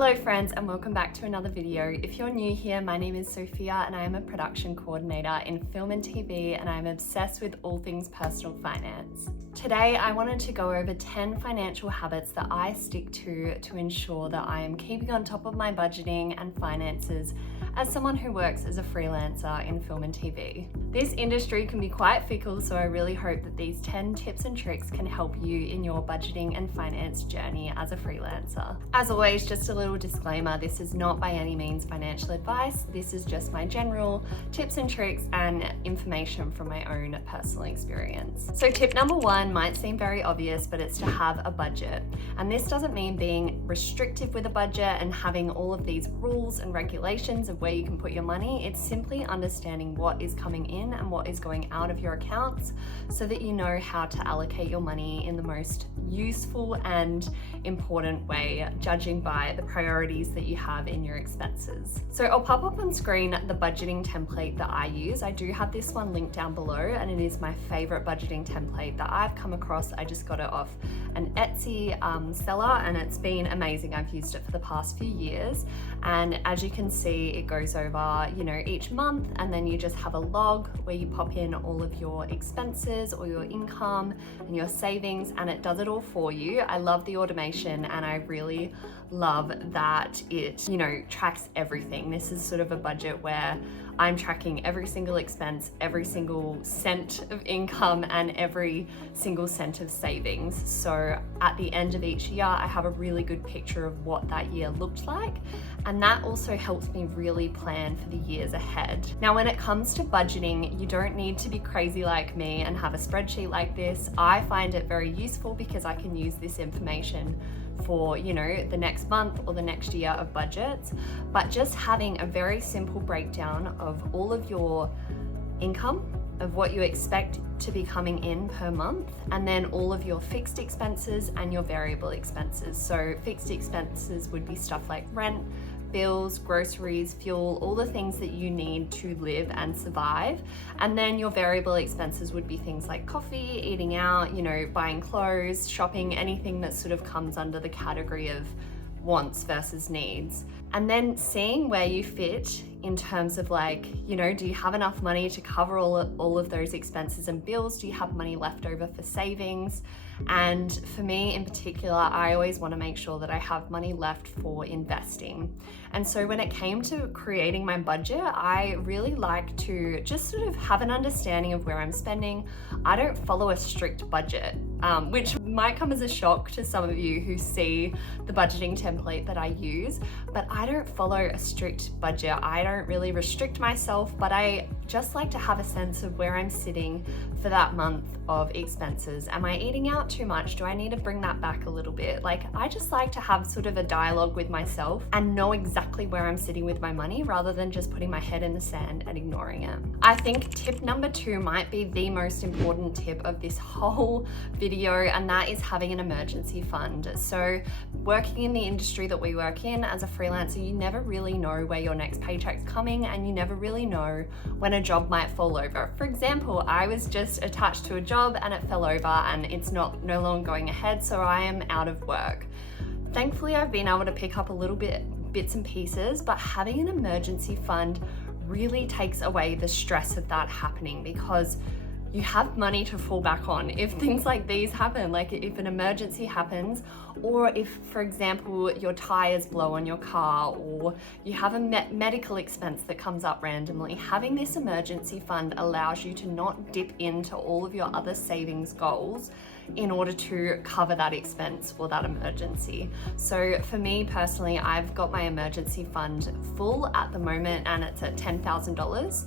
Hello friends, and welcome back to another video. If you're new here, my name is Sophia and I am a production coordinator in film and TV, and I'm obsessed with all things personal finance. Today I wanted to go over 10 financial habits that I stick to ensure that I am keeping on top of my budgeting and finances as someone who works as a freelancer in film and TV. This industry can be quite fickle, so I really hope that these 10 tips and tricks can help you in your budgeting and finance journey as a freelancer. As always, just a little disclaimer, this is not by any means financial advice. This is just my general tips and tricks and information from my own personal experience. So tip number one might seem very obvious, but it's to have a budget. And this doesn't mean being restrictive with a budget and having all of these rules and regulations of where you can put your money. It's simply understanding what is coming in and what is going out of your accounts so that you know how to allocate your money in the most useful and important way, judging by the priorities that you have in your expenses. So I'll pop up on screen the budgeting template that I use. I do have this one linked down below, and it is my favorite budgeting template that I've come across. I just got it off an Etsy seller, and it's been amazing. I've used it for the past few years, and as you can see, it goes over, each month, and then you just have a log where you pop in all of your expenses or your income and your savings, and it does it all for you. I love the automation, and I really love that it, tracks everything. This is sort of a budget where I'm tracking every single expense, every single cent of income, and every single cent of savings. So at the end of each year, I have a really good picture of what that year looked like. And that also helps me really plan for the years ahead. Now, when it comes to budgeting, you don't need to be crazy like me and have a spreadsheet like this. I find it very useful because I can use this information for the next month or the next year of budgets, but just having a very simple breakdown of all of your income, of what you expect to be coming in per month, and then all of your fixed expenses and your variable expenses. So fixed expenses would be stuff like rent, bills, groceries, fuel, all the things that you need to live and survive. And then your variable expenses would be things like coffee, eating out, buying clothes, shopping, anything that sort of comes under the category of wants versus needs. And then seeing where you fit in terms of do you have enough money to cover all of those expenses and bills? Do you have money left over for savings? And for me in particular, I always want to make sure that I have money left for investing. And so when it came to creating my budget, I really like to just sort of have an understanding of where I'm spending. I don't follow a strict budget, which might come as a shock to some of you who see the budgeting template that I use, but I don't follow a strict budget. I don't really restrict myself, but I just like to have a sense of where I'm sitting for that month of expenses. Am I eating out too much? Do I need to bring that back a little bit? I just like to have sort of a dialogue with myself and know exactly where I'm sitting with my money rather than just putting my head in the sand and ignoring it. I think tip number 2 might be the most important tip of this whole video, and that is having an emergency fund. So working in the industry that we work in as a freelancer, you never really know where your next paycheck's coming, and you never really know when a job might fall over. For example, I was just attached to a job and it fell over and it's no longer going ahead, so I am out of work. Thankfully, I've been able to pick up a little bits and pieces, but having an emergency fund really takes away the stress of that happening, because you have money to fall back on if things like these happen, like if an emergency happens, or if, for example, your tires blow on your car, or you have a medical expense that comes up randomly. Having this emergency fund allows you to not dip into all of your other savings goals in order to cover that expense or that emergency. So for me personally, I've got my emergency fund full at the moment, and it's at $10,000.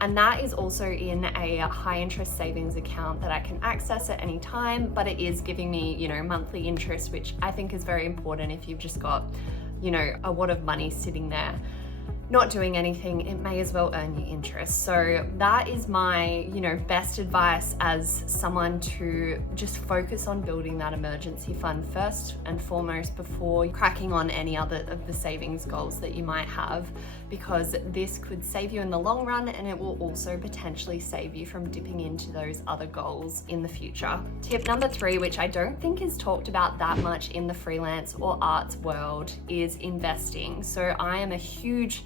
And that is also in a high interest savings account that I can access at any time, but it is giving me, monthly interest, which I think is very important if you've just got, a wad of money sitting there. not doing anything, it may as well earn you interest. So that is my, best advice as someone to just focus on building that emergency fund first and foremost before cracking on any other of the savings goals that you might have, because this could save you in the long run and it will also potentially save you from dipping into those other goals in the future. Tip number 3, which I don't think is talked about that much in the freelance or arts world, is investing. So I am a huge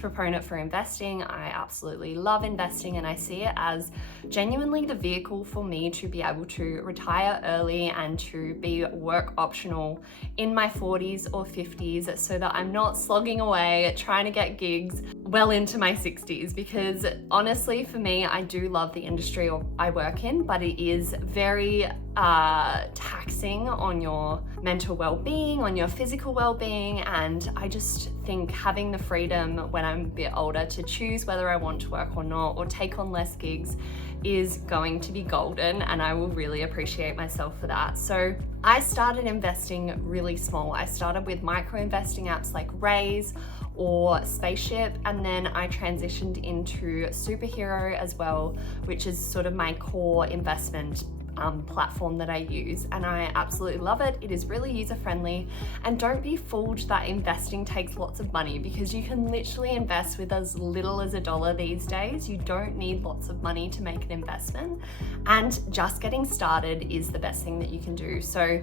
proponent for investing. I absolutely love investing, and I see it as genuinely the vehicle for me to be able to retire early and to be work optional in my 40s or 50s, so that I'm not slogging away trying to get gigs well into my 60s. Because honestly, for me, I do love the industry I work in, but it is very taxing on your mental well-being, on your physical well-being, and I just think having the freedom when I'm a bit older to choose whether I want to work or not, or take on less gigs, is going to be golden, and I will really appreciate myself for that. So I started investing really small. I started with micro investing apps like Raiz or Spaceship, and then I transitioned into Superhero as well, which is sort of my core investment platform that I use, and I absolutely love it. It is really user-friendly, and don't be fooled that investing takes lots of money, because you can literally invest with as little as $1 these days. You don't need lots of money to make an investment, and just getting started is the best thing that you can do. So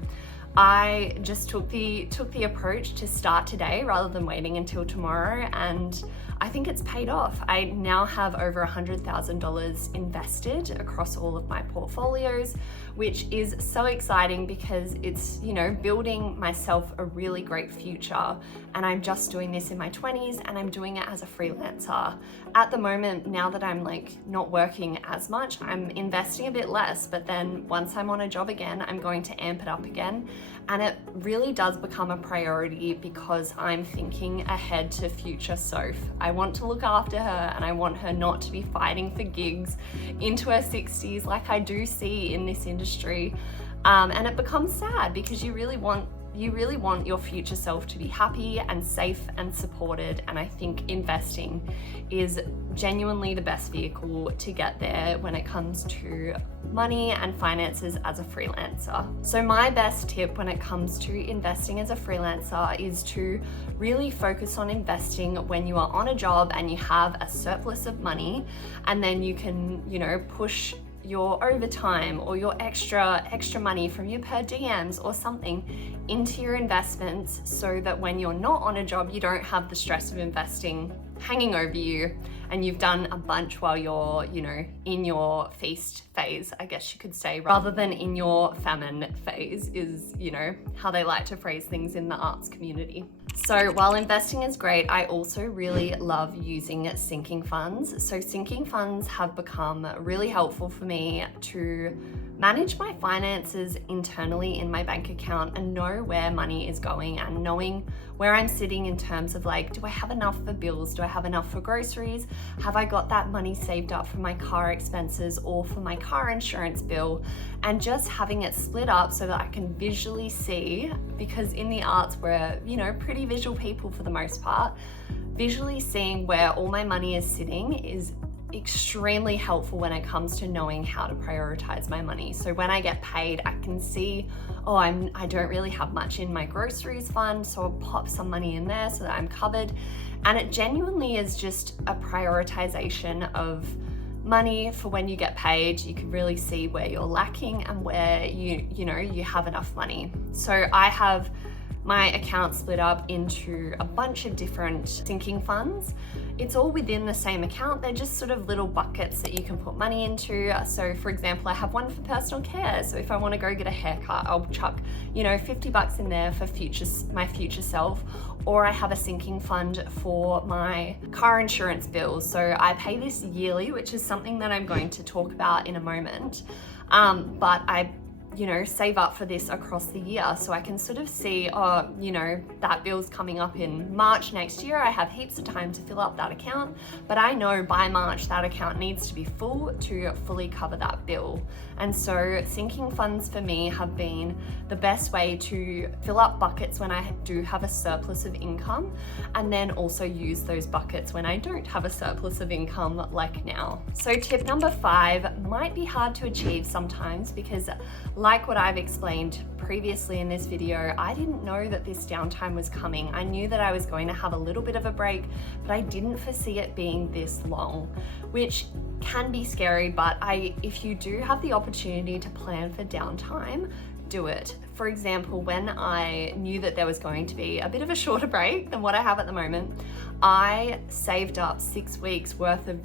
I just took the approach to start today rather than waiting until tomorrow, and I think it's paid off. I now have over $100,000 invested across all of my portfolios, which is so exciting because it's, building myself a really great future. And I'm just doing this in my 20s, and I'm doing it as a freelancer. At the moment, now that I'm not working as much, I'm investing a bit less, but then once I'm on a job again, I'm going to amp it up again. And it really does become a priority because I'm thinking ahead to future Soph. I want to look after her, and I want her not to be fighting for gigs into her 60s like I do see in this industry. And it becomes sad because you really want your future self to be happy and safe and supported, and I think investing is genuinely the best vehicle to get there when it comes to money and finances as a freelancer. So my best tip when it comes to investing as a freelancer is to really focus on investing when you are on a job and you have a surplus of money, and then you can, push your overtime or your extra money from your per diems or something into your investments, so that when you're not on a job, you don't have the stress of investing hanging over you, and you've done a bunch while you're, in your feast phase, I guess you could say, rather than in your famine phase is, how they like to phrase things in the arts community. So while investing is great, I also really love using sinking funds. So sinking funds have become really helpful for me to manage my finances internally in my bank account and know where money is going, and knowing where I'm sitting in terms of do I have enough for bills? Do I have enough for groceries? Have I got that money saved up for my car expenses or for my car insurance bill? And just having it split up so that I can visually see, because in the arts we're, pretty visual people for the most part, visually seeing where all my money is sitting is extremely helpful when it comes to knowing how to prioritize my money. So when I get paid, I can see, I don't really have much in my groceries fund, so I'll pop some money in there so that I'm covered. And it genuinely is just a prioritization of money for when you get paid. You can really see where you're lacking and where you have enough money. So I have my account split up into a bunch of different sinking funds. It's all within the same account. They're just sort of little buckets that you can put money into. So for example, I have one for personal care. So if I want to go get a haircut, I'll chuck, $50 in there for my future self. Or I have a sinking fund for my car insurance bills. So I pay this yearly, which is something that I'm going to talk about in a moment. But I save up for this across the year. So I can sort of see, that bill's coming up in March next year. I have heaps of time to fill up that account, but I know by March that account needs to be full to fully cover that bill. And so sinking funds for me have been the best way to fill up buckets when I do have a surplus of income, and then also use those buckets when I don't have a surplus of income like now. So tip number 5 might be hard to achieve sometimes because, like what I've explained previously in this video, I didn't know that this downtime was coming. I knew that I was going to have a little bit of a break, but I didn't foresee it being this long, which can be scary, but if you do have the opportunity to plan for downtime, do it. For example, when I knew that there was going to be a bit of a shorter break than what I have at the moment, I saved up 6 weeks worth of,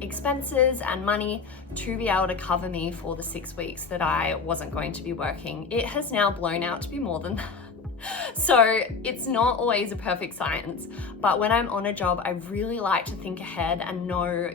expenses and money to be able to cover me for the 6 weeks that I wasn't going to be working. It has now blown out to be more than that. So it's not always a perfect science, but when I'm on a job, I really like to think ahead and know,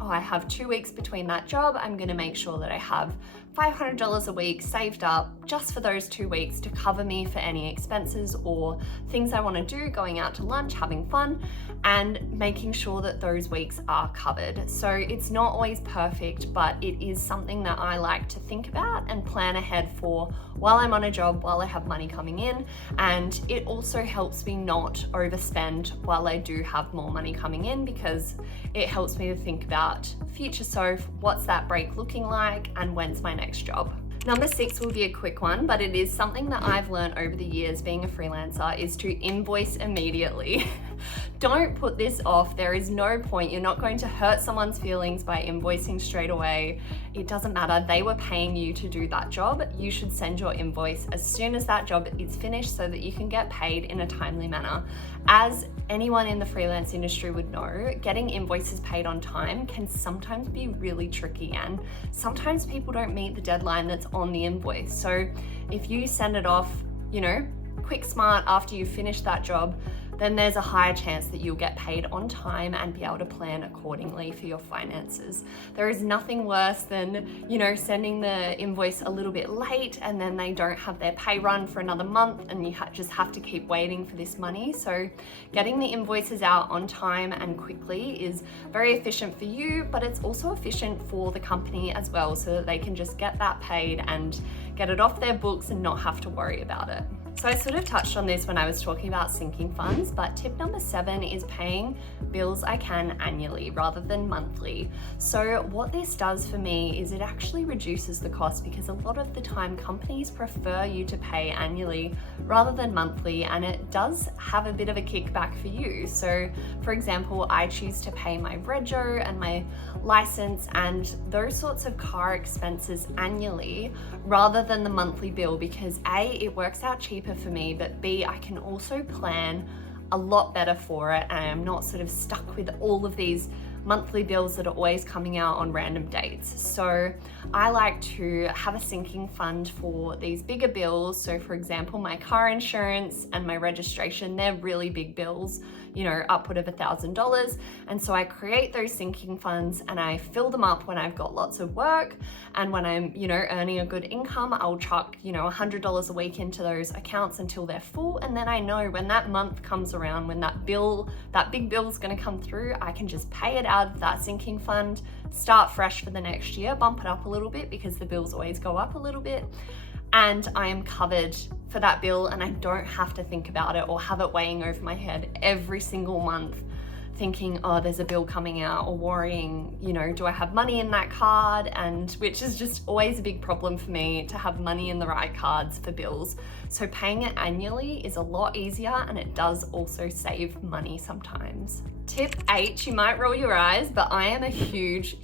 I have 2 weeks between that job. I'm going to make sure that I have $500 a week saved up just for those 2 weeks to cover me for any expenses or things I want to do, going out to lunch, having fun, and making sure that those weeks are covered. So it's not always perfect, but it is something that I like to think about and plan ahead for while I'm on a job, while I have money coming in. And it also helps me not overspend while I do have more money coming in, because it helps me to think about future. So what's that break looking like and when's my next job? Number 6 will be a quick one, but it is something that I've learned over the years being a freelancer, is to invoice immediately. Don't put this off. There is no point. You're not going to hurt someone's feelings by invoicing straight away. It doesn't matter. They were paying you to do that job. You should send your invoice as soon as that job is finished so that you can get paid in a timely manner. As anyone in the freelance industry would know, getting invoices paid on time can sometimes be really tricky, and sometimes people don't meet the deadline that's on the invoice. So if you send it off, quick smart after you finish that job, then there's a higher chance that you'll get paid on time and be able to plan accordingly for your finances. There is nothing worse than, sending the invoice a little bit late and then they don't have their pay run for another month and you just have to keep waiting for this money. So getting the invoices out on time and quickly is very efficient for you, but it's also efficient for the company as well, so that they can just get that paid and get it off their books and not have to worry about it. So I sort of touched on this when I was talking about sinking funds, but tip number 7 is paying bills I can annually rather than monthly. So what this does for me is it actually reduces the cost, because a lot of the time companies prefer you to pay annually rather than monthly, and it does have a bit of a kickback for you. So for example, I choose to pay my rego and my license and those sorts of car expenses annually rather than the monthly bill, because A, it works out cheaper for me, but B, I can also plan a lot better for it, and I'm not sort of stuck with all of these monthly bills that are always coming out on random dates. So I like to have a sinking fund for these bigger bills. So for example, my car insurance and my registration, they're really big bills, upward of $1,000. And so I create those sinking funds and I fill them up when I've got lots of work. And when I'm, earning a good income, I'll chuck, $100 a week into those accounts until they're full. And then I know when that month comes around, when that big bill is going to come through, I can just pay it out of that sinking fund, start fresh for the next year, bump it up a little bit because the bills always go up a little bit, and I am covered for that bill, and I don't have to think about it or have it weighing over my head every single month thinking, oh, there's a bill coming out, or worrying, do I have money in that card? And which is just always a big problem for me, to have money in the right cards for bills. So paying it annually is a lot easier, and it does also save money sometimes. Tip 8, you might roll your eyes, but I am a huge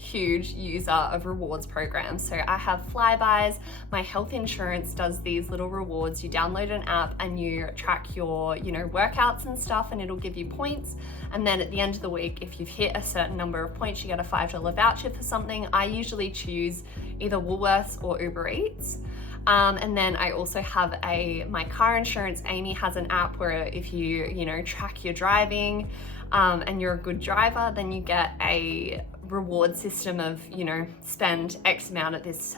user of rewards programs. So I have Flybys, my health insurance does these little rewards. You download an app and you track your, workouts and stuff, and it'll give you points. And then at the end of the week, if you've hit a certain number of points, you get a $5 voucher for something. I usually choose either Woolworths or Uber Eats. And then I also have my car insurance. Amy has an app where if you, track your driving, and you're a good driver, then you get a reward system of, spend X amount at this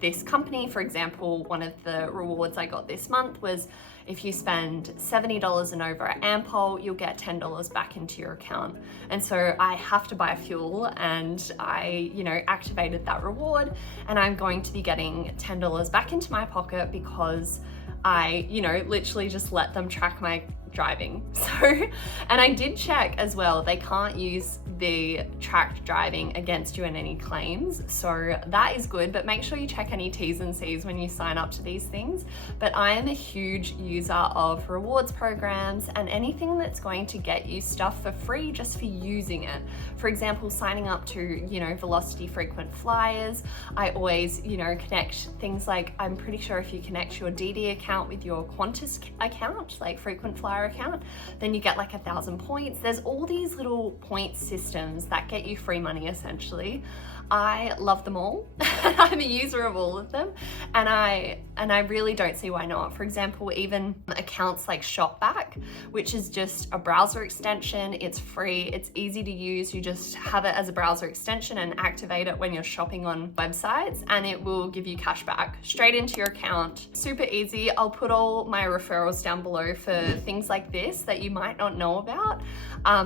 this company. For example, one of the rewards I got this month was if you spend $70 and over at Ampol, you'll get $10 back into your account. And so I have to buy fuel, and I, activated that reward, and I'm going to be getting $10 back into my pocket because I, literally just let them track my driving. So, and I did check as well, they can't use the tracked driving against you in any claims. So that is good, but make sure you check any T's and C's when you sign up to these things. But I am a huge user of rewards programs and anything that's going to get you stuff for free just for using it. For example, signing up to, Velocity frequent flyers. I always, connect things like, I'm pretty sure if you connect your DD account with your Qantas account, like frequent flyer account, then you get like 1,000 points. There's all these little point systems that get you free money essentially. I love them all. I'm a user of all of them, and I really don't see why not. For example, even accounts like Shopback, which is just a browser extension. It's free, it's easy to use. You just have it as a browser extension and activate it when you're shopping on websites, and it will give you cash back straight into your account. Super easy. I'll put all my referrals down below for things like this that you might not know about,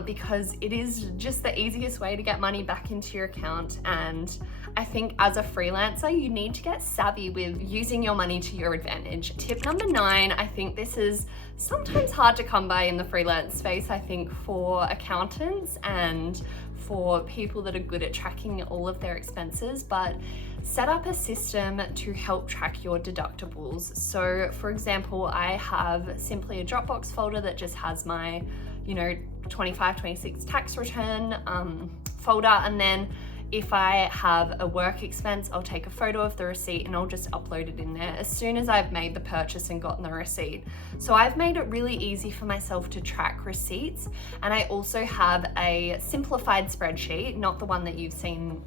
because it is just the easiest way to get money back into your account. And I think as a freelancer, you need to get savvy with using your money to your advantage. Tip number 9, I think this is sometimes hard to come by in the freelance space, I think, for accountants and for people that are good at tracking all of their expenses, but set up a system to help track your deductibles. So for example, I have simply a Dropbox folder that just has my, 25, 26 tax return folder, and then if I have a work expense, I'll take a photo of the receipt and I'll just upload it in there as soon as I've made the purchase and gotten the receipt. So I've made it really easy for myself to track receipts. And I also have a simplified spreadsheet, not the one that you've seen,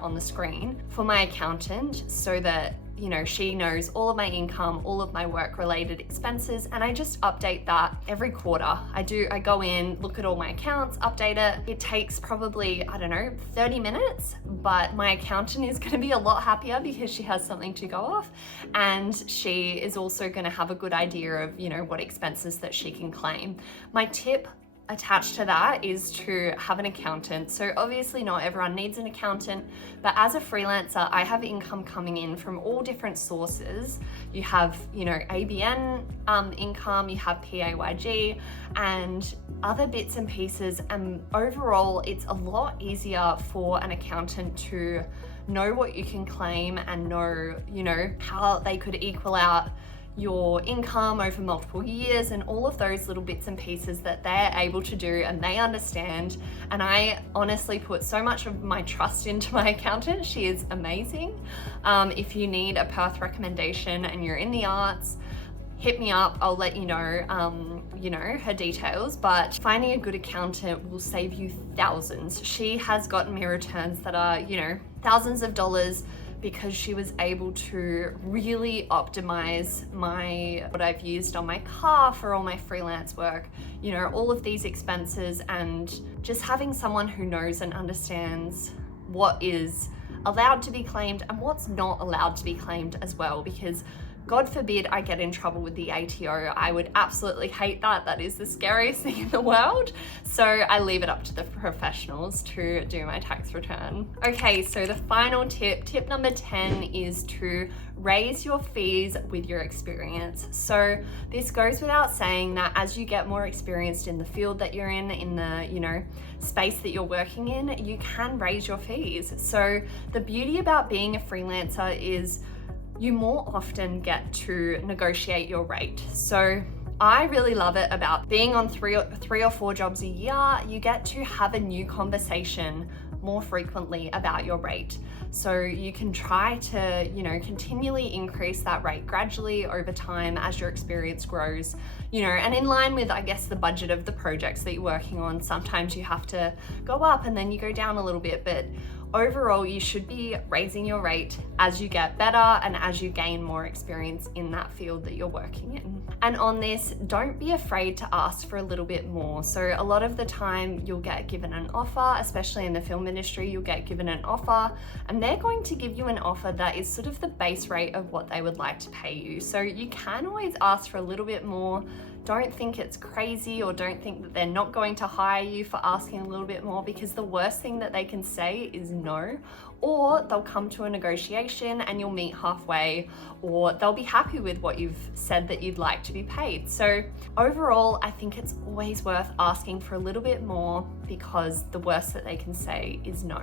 on the screen, for my accountant, so that she knows all of my income, all of my work related expenses, and I just update that every quarter. I go in, look at all my accounts, update it. It takes probably, 30 minutes, but my accountant is gonna be a lot happier because she has something to go off, and she is also gonna have a good idea of, what expenses that she can claim. My tip attached to that is to have an accountant. So obviously not everyone needs an accountant, but as a freelancer, I have income coming in from all different sources. You have, ABN income, you have PAYG and other bits and pieces. And overall, it's a lot easier for an accountant to know what you can claim and know, how they could equal out your income over multiple years and all of those little bits and pieces that they're able to do and they understand. And I honestly put so much of my trust into my accountant. She is amazing. If you need a Perth recommendation and you're in the arts, hit me up. I'll let you know, her details, but finding a good accountant will save you thousands. She has gotten me returns that are, thousands of dollars, because she was able to really optimize what I've used on my car for all my freelance work, all of these expenses, and just having someone who knows and understands what is allowed to be claimed and what's not allowed to be claimed as well, because God forbid I get in trouble with the ATO. I would absolutely hate that. That is the scariest thing in the world. So I leave it up to the professionals to do my tax return. Okay, so the final tip number 10 is to raise your fees with your experience. So this goes without saying that as you get more experienced in the field that you're in the, space that you're working in, you can raise your fees. So the beauty about being a freelancer is you more often get to negotiate your rate. So I really love it about being on three or four jobs a year. You get to have a new conversation more frequently about your rate. So you can try to, continually increase that rate gradually over time as your experience grows, and in line with, I guess, the budget of the projects that you're working on. Sometimes you have to go up and then you go down a little bit, but overall, you should be raising your rate as you get better and as you gain more experience in that field that you're working in. And on this, don't be afraid to ask for a little bit more. So a lot of the time you'll get given an offer, especially in the film industry, you'll get given an offer and they're going to give you an offer that is sort of the base rate of what they would like to pay you. So you can always ask for a little bit more. Don't think it's crazy, or don't think that they're not going to hire you for asking a little bit more, because the worst thing that they can say is no, or they'll come to a negotiation and you'll meet halfway, or they'll be happy with what you've said that you'd like to be paid. So overall, I think it's always worth asking for a little bit more, because the worst that they can say is no.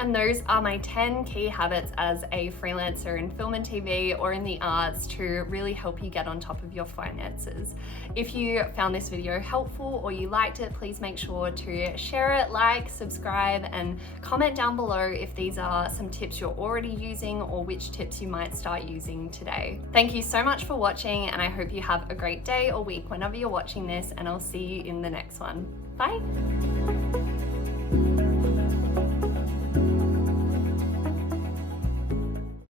And those are my 10 key habits as a freelancer in film and TV or in the arts to really help you get on top of your finances. If you found this video helpful or you liked it, please make sure to share it, like, subscribe, and comment down below if these are some tips you're already using or which tips you might start using today. Thank you so much for watching, and I hope you have a great day or week whenever you're watching this, and I'll see you in the next one. Bye.